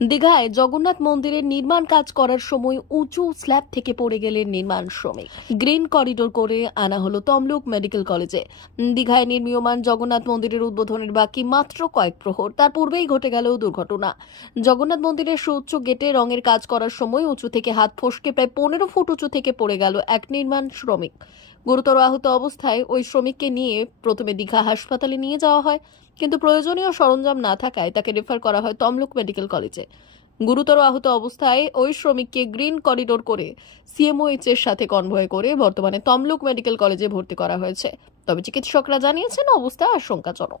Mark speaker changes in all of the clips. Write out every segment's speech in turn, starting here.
Speaker 1: দীঘায় জগন্নাথ মন্দিরের নির্মাণ কাজ করার সময় উঁচু স্ল্যাব থেকে পড়ে গেলেন নির্মাণ শ্রমিক। গ্রিন করিডোর করে আনা হলো তমলুক মেডিকেল কলেজে। দীঘায় নির্মীয়মান জগন্নাথ মন্দিরের উদ্বোধনের বাকি মাত্র কয়েক প্রহর, তার পূর্বেই ঘটে গেল দুর্ঘটনা। জগন্নাথ মন্দিরের সুউচ্চ গেটে রঙের কাজ করার সময় উঁচু থেকে হাত ফসকে প্রায় পনেরো ফুট উঁচু থেকে পড়ে গেল এক নির্মাণ শ্রমিক। গুরুতর আহত অবস্থায় ওই শ্রমিককে নিয়ে প্রথমে দীঘা হাসপাতালে নিয়ে যাওয়া হয়, কিন্তু প্রয়োজনীয় সরঞ্জাম না থাকায় তাকে রেফার করা হয় তমলুক মেডিকেল কলেজে। গুরুতর আহত অবস্থায় ওই শ্রমিককে গ্রিন করিডোর করে সিএমওএইচ এর সাথে কনভয় করে বর্তমানে তমলুক মেডিকেল কলেজে ভর্তি করা হয়েছে। তবে চিকিৎসকরা জানিয়েছেন, অবস্থা আশঙ্কাজনক।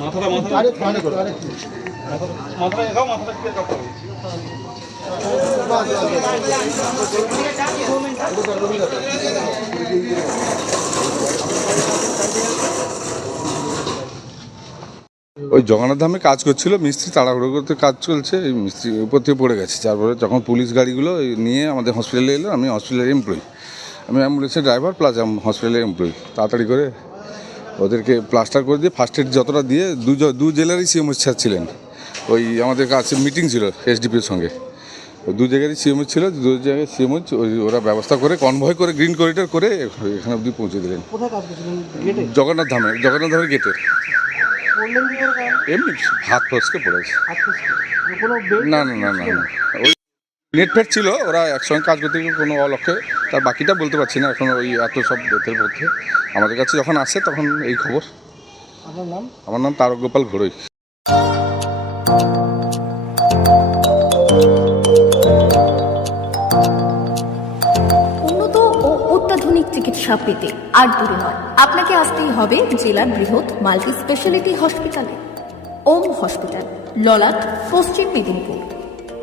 Speaker 2: মাথাটা মাথা
Speaker 3: আরে থানে করো আরে
Speaker 2: মাথাটা এগাও মাথাটা ক্লিয়ার করতে হবে
Speaker 4: ওই জগন্নাথ ধামে কাজ করছিল মিস্ত্রি তাড়াহুড়ো করতে কাজ চলছে এই মিস্ত্রি উপর থেকে পড়ে গেছে। তারপরে যখন পুলিশ গাড়িগুলো নিয়ে আমাদের হসপিটালে এলো আমি হসপিটালের এমপ্লয়ি আমি অ্যাম্বুলেন্সের ড্রাইভার প্লাস হসপিটালের এমপ্লয়ি তাড়াতাড়ি করে ওদেরকে প্লাস্টার করে দিয়ে ফার্স্ট এড যতটা দিয়ে দু দু জেলারই সিএম স্যার ছিলেন। ওই আমাদের কাছে মিটিং ছিল এসডিপির সঙ্গে। দু জায়গারই সিএম ছিল দু জায়গায় সিএম ওই ওরা ব্যবস্থা করে কনভয় করে গ্রিন করিডোর করে এখানে অবধি পৌঁছে দিলেন। জগন্নাথ ধামে জগন্নাথ ধামের গেটে এমনি হাত ফসকে পড়েছে না না না না। ওই নেট ফেট ছিল ওরা একসঙ্গে কাজ করতে কোনো অলক্ষে তার বাকিটা বলতে পারছি না এখন ওই এত সব বেতের মধ্যে। আমাদের কাছে যখন আসে তখন এই খবর।
Speaker 3: আপনার নাম?
Speaker 4: আমার নাম তারক গোপাল ঘড়ই
Speaker 5: উন্নত ও অত্যাধুনিক চিকিৎসা পেতে আর দূরে নয়। আপনাকে আসতেই হবে জেলার বৃহৎ মাল্টি স্পেশালিটি হসপিটালে। ওম হসপিটাল ললাট পশ্চিম মেদিনীপুর।